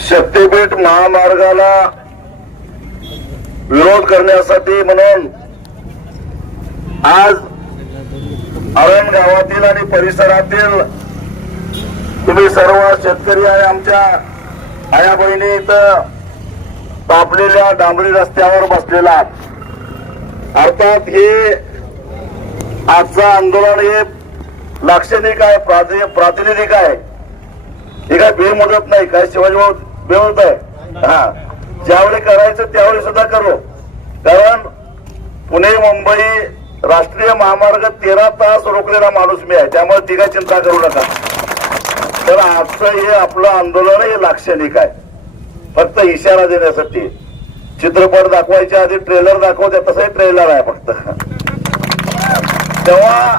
शक्तीपीठ महामार्गाला विरोध करण्यासाठी म्हणून आज अरण गावातील आणि परिसरातील तुम्ही सर्व शेतकरी आणि आमच्या आया बहिणी इथं तापलेल्या डांबरी रस्त्यावर बसलेला आहात। अर्थात हे आजचं आंदोलन हे लाक्षणिक आहे, प्रातिनिधिक आहे, हे काय बेमुदत नाही, काय शिवाजी बेमुदत आहे। हा, ज्यावेळी करायचं त्यावेळी सुद्धा करू, कारण पुणे मुंबई राष्ट्रीय महामार्ग 13 तास रोखलेला माणूस मी आहे, त्यामुळे ती काय चिंता करू नका। तर आजचं हे आपलं आंदोलन हे लाक्षणिक आहे, फक्त इशारा देण्यासाठी। चित्रपट दाखवायच्या आधी ट्रेलर दाखवते, तसंही ट्रेलर आहे फक्त। तेव्हा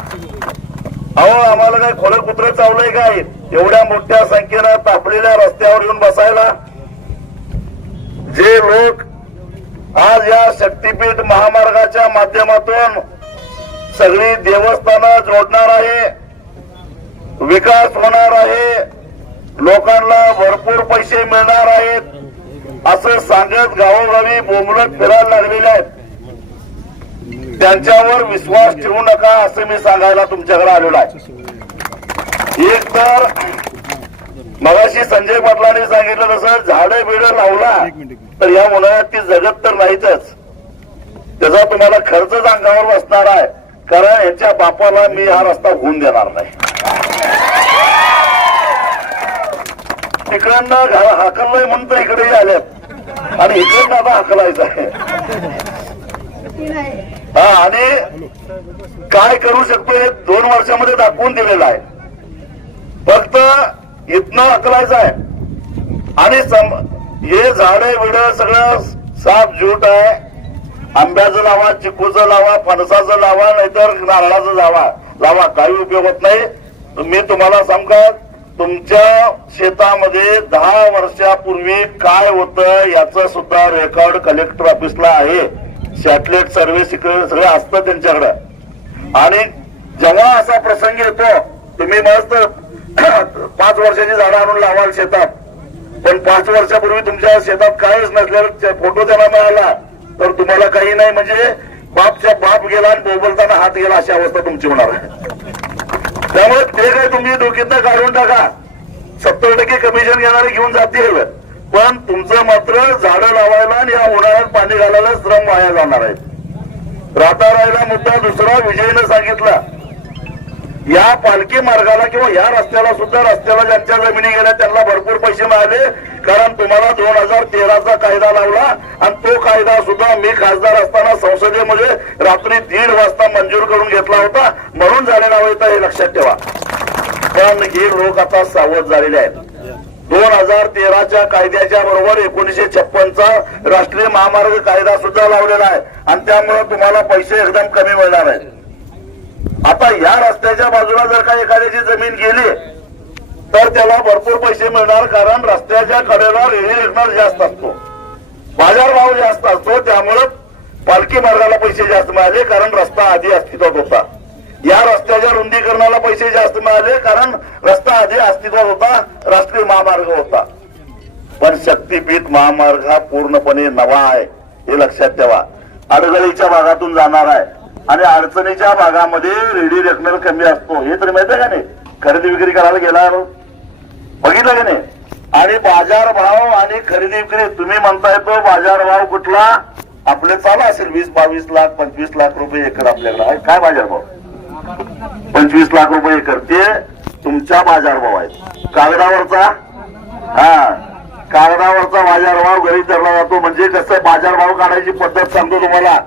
अहो आम्हाला काय खोल कुत्रे चावलंय काय एवढ्या मोठ्या संख्येनं तापलेल्या रस्त्यावर येऊन बसायला? जे लोक आज या शक्तीपीठ महामार्गाच्या माध्यमातून सगळी देवस्थानं जोडणार आहे, विकास होणार आहे, लोकांना भरपूर पैसे मिळणार आहेत असं सांगत गावोगावी बोंबलत फिरायला लागलेले आहेत, त्यांच्यावर विश्वास ठेवू नका असं मी सांगायला तुमच्याकडे आलेलो आहे। एक तर मगाशी संजय पाटलांनी सांगितलं तसं झाडे बिड लावला तर या उन्हाळ्यात ती जगत तर नाहीतच, त्याचा तुम्हाला खर्चच अंगावर बसणार आहे, कारण यांच्या बापाला मी हा रस्ता होऊन देणार नाही। तिकडनं हाकललंय म्हणतं इकडेही आल्यात आणि इकडनं आता हाकलायचं आहे। हा, आणि काय करू शकतो हे 2 वर्षामध्ये दाखवून दिलेलं आहे, फक्त इथनं हकलायचं आहे। आणि हे झाडे बिड सगळं साफ जूट आहे, आंब्याचं लावा, चिकूचं लावा, फणसाचं लावा, नाहीतर नारळाचं लावा, काही उपयोग होत नाही। मी तुम्हाला सांगा, तुमच्या शेतामध्ये 10 वर्षापूर्वी काय होतं याचं सुद्धा रेकॉर्ड कलेक्टर ऑफिसला आहे, सॅटेलाइट सर्व्हे सगळं असतं त्यांच्याकडं। आणि जेव्हा असा प्रसंग येतो, तुम्ही मस्त 5 वर्षाची झाडं आणून लावाल शेतात, पण 5 वर्षापूर्वी तुमच्या शेतात काहीच नसल्यावर फोटो त्यांना मिळाला तर तुम्हाला काही नाही, म्हणजे बापच्या बाप गेला आणि बोबलताना हात गेला अशी अवस्था तुमची होणार आहे। त्यामुळे ते काय तुम्ही डोक्यातनं काढून टाका, 70% कमिशन घेणारे घेऊन जातील, पण तुमचं मात्र झाडं लावायला आणि या उन्हाळ्यात पाणी घालायला श्रम वाया जाणार आहेत। राहता राहिला मुद्दा दुसरा, विजयनं सांगितला, या पालखी मार्गाला किंवा या रस्त्याला सुद्धा, रस्त्याला ज्यांच्या जमिनी गेल्या त्यांना भरपूर पैसे मिळाले, कारण तुम्हाला 2013चा कायदा लावला आणि तो कायदा सुद्धा मी खासदार असताना संसदेमध्ये रात्री 1:30 वाजता मंजूर करून घेतला होता, म्हणून झालेला होता, हे लक्षात ठेवा। पण हे लोक आता सावध झालेले आहेत। 2013च्या कायद्याच्या बरोबर 1956चा राष्ट्रीय महामार्ग कायदा सुद्धा लावलेला आहे आणि त्यामुळे तुम्हाला पैसे एकदम कमी मिळणार आहेत। आता या रस्त्याच्या बाजूला जर का एखाद्याची जमीन गेली तर त्याला भरपूर पैसे मिळणार, कारण रस्त्याच्या कडेला रेल्वे जास्त असतो, बाजारभाव जास्त असतो, त्यामुळे पालखी मार्गाला पैसे जास्त मिळाले, कारण रस्ता आधी अस्तित्वात होता। या रस्त्याच्या रुंदीकरणाला पैसे जास्त मिळाले, कारण रस्ता आधी अस्तित्वात होता, राष्ट्रीय महामार्ग होता। पण शक्तीपीठ महामार्ग हा पूर्णपणे नवा आहे, हे लक्षात ठेवा। अडगळीच्या भागातून जाणार आहे आणि अडचणीच्या भागामध्ये रेडी रेकनर कमी असतो, हे तरी माहिती आहे का नाही? खरेदी विक्री करायला गेला बघितलं का नाही? आणि बाजारभाव आणि खरेदी विक्री, तुम्ही म्हणताय तो बाजारभाव कुठला? आपले चालू असेल 20-22 लाख 25 लाख रुपये एकर आपल्याकडे काय बाजारभाव? 25 लाख रुपये एकर, ते तुमचा बाजारभाव आहे। कागदावरचा, हा, कागदावरचा बाजारभाव घरी धरला जातो। म्हणजे कसं बाजारभाव काढायची पद्धत सांगतो तुम्हाला।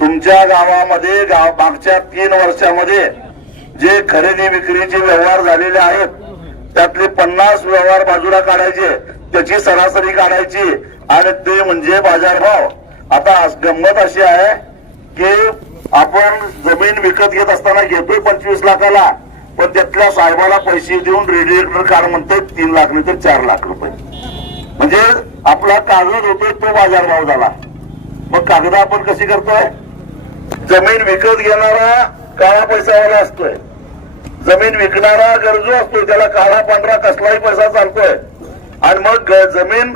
तुमच्या गावामध्ये मागच्या 3 वर्षामध्ये जे खरेदी विक्रीचे व्यवहार झालेले आहेत त्यातले 50 व्यवहार बाजूला काढायचे, त्याची सरासरी काढायची आणि ते म्हणजे बाजारभाव। आता गंमत अशी आहे की आपण जमीन विकत घेत असताना घेतोय 25 लाखाला, पण त्यातल्या साहेबाला पैसे देऊन रेडिएटर कार म्हणतोय 3 लाख नाही तर 4 लाख रुपये, म्हणजे आपला कागद होतोय तो बाजारभाव झाला। मग कागद आपण कशी करतोय? जमीन विकत घेणारा काळा पैसावाला असतोय, जमीन विकणारा गरजू असतोय, त्याला काळा पांढरा कसलाही पैसा चालतोय, मग जमीन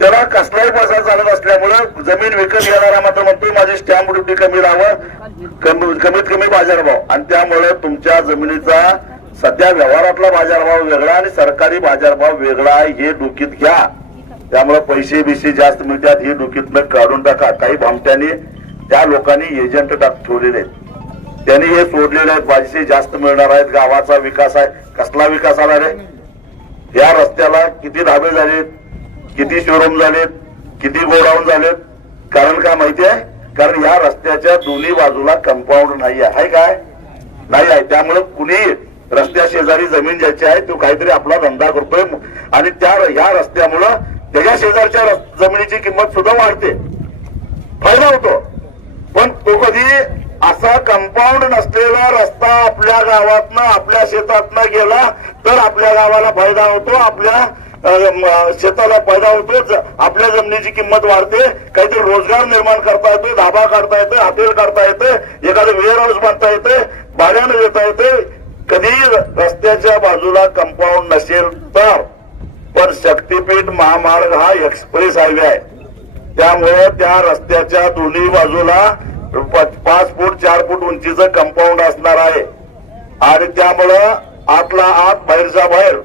त्याला कसलाही पैसा चालत असल्यामुळे जमीन विकत घेणारा मात्र म्हणतोय माझी स्टॅम्प ड्युटी कमी राहावं, कमीत कमी बाजारभाव, आणि त्यामुळे तुमच्या जमिनीचा सध्या व्यवहारातला बाजारभाव वेगळा आणि सरकारी बाजारभाव वेगळा हे डोकीत घ्या. त्यामुळे पैसे बिसे जास्त मिळतात हे डोकीतनं काढून टाका. काही भामट्यांनी त्या लोकांनी एजंट ठेवलेले आहेत, त्यांनी हे सोडलेले आहेत. पैसे जास्त मिळणार आहेत, गावाचा विकास आहे. कसला विकास आला रे? या रस्त्याला किती धाबे झालेत, किती शोरूम झालेत, किती गोडाऊन झालेत. कारण काय माहिती आहे? कारण या रस्त्याच्या दोन्ही बाजूला कंपाऊंड नाही आहे. काय नाही आहे. त्यामुळे कुणी रस्त्या शेजारी जमीन ज्याची आहे तो काहीतरी आपला धंदा करतोय आणि या रस्त्यामुळं त्याच्या शेजारच्या जमिनीची किंमत सुद्धा वाढते, फायदा होतो. पण तो कधी असा कंपाऊंड नसलेला रस्ता आपल्या गावातनं आपल्या शेतातनं गेला तर आपल्या गावाला फायदा होतो, आपल्या शेताला फायदा होतो, आपल्या जमिनीची किंमत वाढते, काहीतरी रोजगार निर्माण करता येतो, धाबा काढता येतो, हॉटेल काढता येते, एखादं वेअर हाऊस बांधता येते, भाड्यानं देता येते. कधी रस्त्याच्या बाजूला कंपाऊंड नसेल तर. पण शक्तीपीठ महामार्ग हा एक्सप्रेस हायवे आहे, त्यामुळे त्या रस्त्याच्या दोन्ही बाजूला 5 फूट 4 फूट उंचीचं कंपाऊंड असणार आहे आणि त्यामुळं आतला आत बाहेरचा बाहेर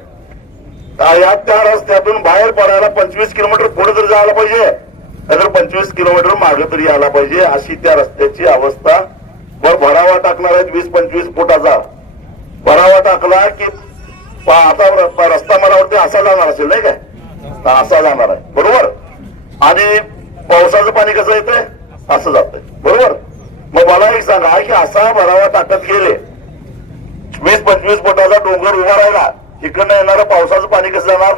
या त्या रस्त्यातून बाहेर पडायला 25 किलोमीटर पुढे तरी जायला पाहिजे, नाहीतर 25 किलोमीटर मागे तरी यायला पाहिजे. अशी त्या रस्त्याची अवस्था. वर भरावा टाकणार आहेत 20-25 फुटाचा भरावा टाकला की आता रस्ता मला वाटतं असा जाणार असेल नाही काय, असा जाणार आहे बरोबर. आणि पावसाचं पाणी कसं येतंय, असं जातंय बरोबर. मग मला एक सांगा की असा भरावा टाकत गेले 20-25 फुटाचा डोंगर उभा राहिला, इकडनं येणारं पावसाचं पाणी कसं जाणार?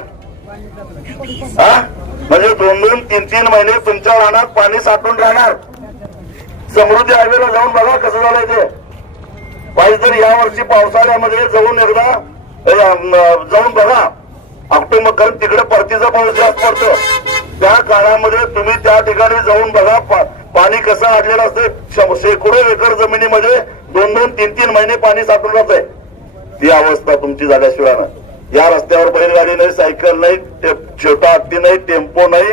हा म्हणजे 2-2, 3-3 महिने तुमच्या रानात पाणी साठून राहणार. समृद्धी हायवेला जाऊन बघा कसं झालंय ते. पाहिजे तर यावर्षी पावसाळ्यामध्ये जाऊन एकदा जाऊन बघा ऑक्टोबर, कारण तिकडे परतीचा पाऊस जास्त पडतो. त्या काळामध्ये तुम्ही त्या ठिकाणी जाऊन बघा पाणी कसं अडलेलं असतं. शेकडो एकर जमिनीमध्ये 2-2, 3-3 महिने पाणी साठून राहतंय. ती अवस्था तुमची झाल्याशिवाय या रस्त्यावर बैलगाडी नाही, सायकल नाही, छोटा हत्ती नाही, टेम्पो नाही.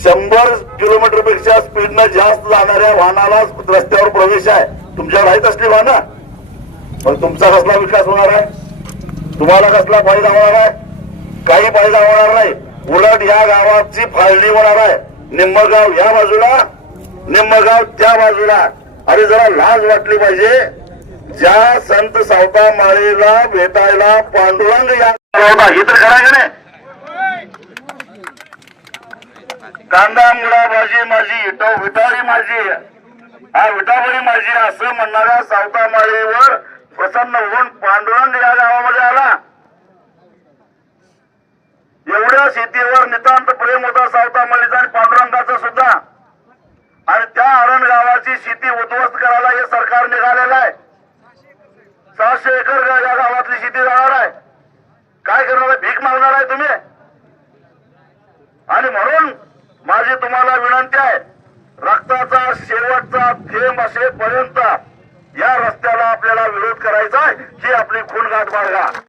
100 किलोमीटर पेक्षा स्पीडनं जास्त जाणाऱ्या वाहनाला रस्त्यावर प्रवेश आहे. तुमच्याकडे आहेत असली वाहनं, मग तुमचा कसला विकास होणार आहे? तुम्हाला कसला फायदा होणार आहे? काही फायदा होणार नाही. उलट या गावाची फाळणी होणार आहे. निम्मगाव या बाजूला, निम्मगाव त्या बाजूला. अरे जरा लाज वाटली पाहिजे. ज्या संत सावता माळीला भेटायला पांडुरंग या हे तर करायचं नाही. कांदा मुळा भाजी माझी, विटाळी माझी, हा विटाबळी माझी असं म्हणणाऱ्या सावता माळीवर प्रसन्न होऊन पांडुरंग या गावामध्ये आला. एवढ्या शेतीवर नितांत प्रेम होता सावता माळीचा आणि पांडुरंगाचं सुद्धा. आणि त्या अरण गावाची शेती उद्ध्वस्त करायला हे सरकार निघालेलं आहे. 600 एकर या गावातली शेती जाणार आहे. काय करणार आहे? भीक मागणार आहे तुम्ही? आणि म्हणून माझी तुम्हाला विनंती आहे, रक्ताचा शेवटचा थेंब असेपर्यंत या रस्त्याला आपल्याला विरोध करायचा ही आपली खूणगाठ बाळगा.